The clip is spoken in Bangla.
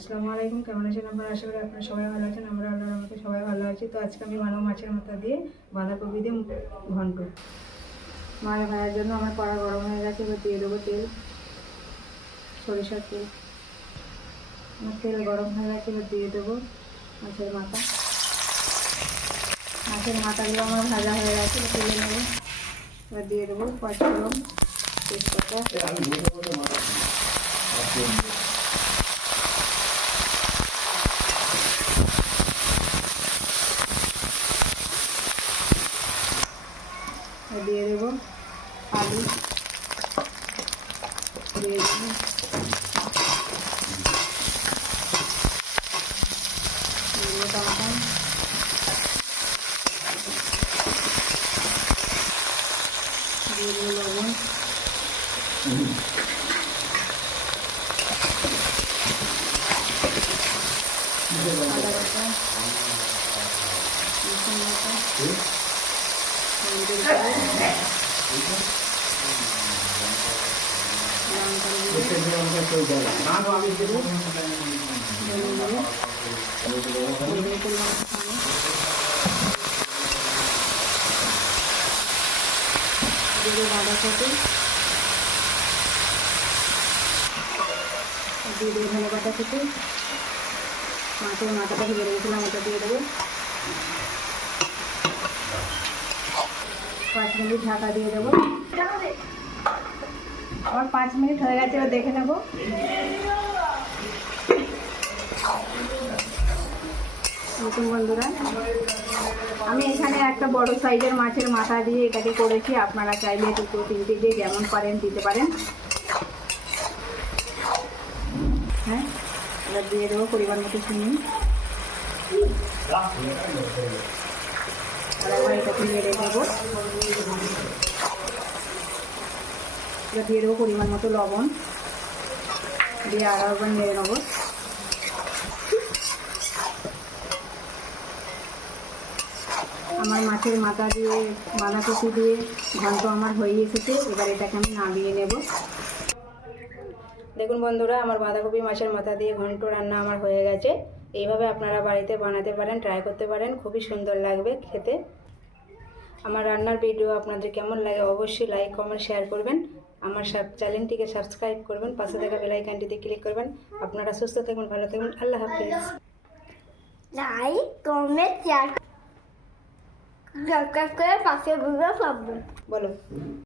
আসসালামু আলাইকুম, কেমন আছেন আপনারা? আশা করি আপনারা সবাই ভালো আছেন। আমরা আল্লাহর রহমতে সবাই ভালো আছি। তো আজকে আমি বানাবো মাছের মাথা দিয়ে বাঁধাকপি দিয়ে ঘন্ট। মাছ ভাজার জন্য আমার কড়া গরম হয়ে গেছে। এবার দিয়ে দেবো তেল, সরিষার তেল। আমার তেল গরম হয়ে গেছে, এবার দিয়ে দেবো মাছের মাথা। মাছের মাথাগুলো আমার ভাজা হয়ে গেছে, তুলে নেবো। এবার দিয়ে দেবো পাঁচফোড়ন, তেজপাতা, দিয়ে দেবো আলু, দিয়ে দেবো টমাটো, দিয়ে দেবো লবণ, আদা বাটা, রসুন বাটা, হলুদের গুঁড়ো, লঙ্কার গুঁড়ো, বাঁধাকপি, দিয়ে দেবো ধনে পাতা থেকে মাছের মাথাটা ভেজে রেখেছিলাম, ওটা দিয়ে দেবো। 5 মিনিট ঢাকা দিয়ে দেবো। আমার 5 মিনিট হয়ে গেছে, এবার দেখে নেবো। নতুন বন্ধুরা, আমি এখানে একটা বড় সাইজের মাছের মাথা দিয়ে এটাকে করেছি। আপনারা চাইলে 2-3টে দিয়ে যেমন পারেন দিতে পারেন। হ্যাঁ, এবার দিয়ে দেবো পরিমাণ মতো চিনি। আর একবার এটাকে নেড়ে দেবো। এবার দিয়ে দেবো পরিমাণ মতো লবণ, দিয়ে আরও একবার নেড়ে নেবো। আমার মাছের মাথা দিয়ে বাঁধাকপি দিয়ে ঘন্ট আমার হয়ে এসেছে। এবার এটাকে আমি নামিয়ে নেব। দেখুন বন্ধুরা, আমার বাঁধাকপি মাছের মাথা দিয়ে ঘন্ট রান্না আমার হয়ে গেছে। এইভাবে আপনারা বাড়িতে বানাতে পারেন, ট্রাই করতে পারেন, খুবই সুন্দর লাগবে খেতে। আমার রান্নার ভিডিও আপনাদের কেমন লাগে অবশ্যই লাইক, কমেন্ট, শেয়ার করবেন। আমার চ্যানেলটিকে সাবস্ক্রাইব করবেন, পাশে থাকা বেল আইকনটিতে ক্লিক করবেন। আপনারা সুস্থ থাকবেন, ভালো থাকবেন। আল্লাহ হাফিজ। লাইক, কমেন্ট, শেয়ার, সাবস্ক্রাইব করে পাশে ভিডিও পাবেন। বলো।